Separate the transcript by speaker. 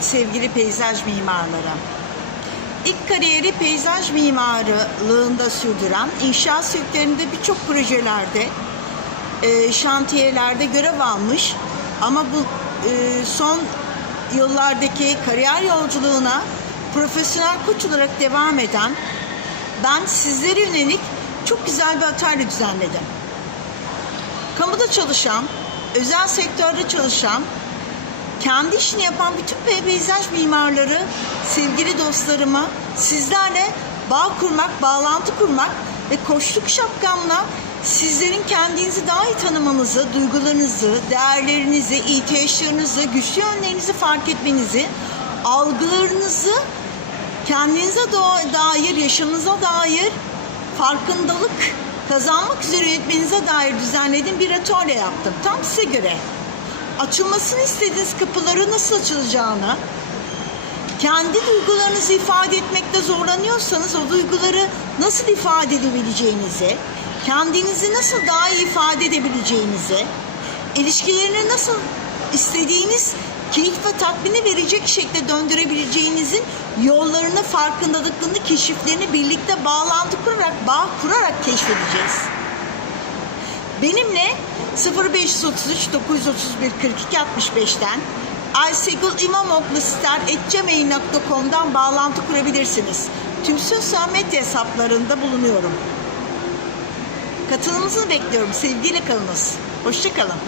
Speaker 1: Sevgili peyzaj mimarları. İlk kariyeri peyzaj mimarlığında sürdüren, inşaat sektöründe birçok projelerde, e, şantiyelerde görev almış ama bu e, son yıllardaki kariyer yolculuğuna profesyonel koç olarak devam eden ben sizlere yönelik çok güzel bir atölye düzenledim. Kamuda çalışan, özel sektörde çalışan, kendi işini yapan bütün peyzaj mimarları, sevgili dostlarıma sizlerle bağ kurmak, bağlantı kurmak ve koçluk şapkamla sizlerin kendinizi daha iyi tanımanızı, duygularınızı, değerlerinizi, ihtiyaçlarınızı, güçlü yönlerinizi fark etmenizi, algılarınızı kendinize dair, yaşamınıza dair farkındalık kazanmak üzere yönetmenize dair düzenlediğim bir atölye yaptım. Tam size göre. Açılmasını istediğiniz kapıları nasıl açılacağını, kendi duygularınızı ifade etmekte zorlanıyorsanız o duyguları nasıl ifade edebileceğinizi, kendinizi nasıl daha iyi ifade edebileceğinizi, ilişkilerini nasıl istediğiniz keyif ve tatmini verecek şekilde döndürebileceğinizin yollarını, farkındalıklarını, keşiflerini birlikte bağlantı kurarak, bağ kurarak keşfedeceğiz. Benimle 0533 931 42 65'ten Ayşegül İmamoğlu star etcemail.com'dan bağlantı kurabilirsiniz. Tüm sosyal medya hesaplarında bulunuyorum. Katılımınızı bekliyorum. Sevgiyle kalınız. Hoşçakalın.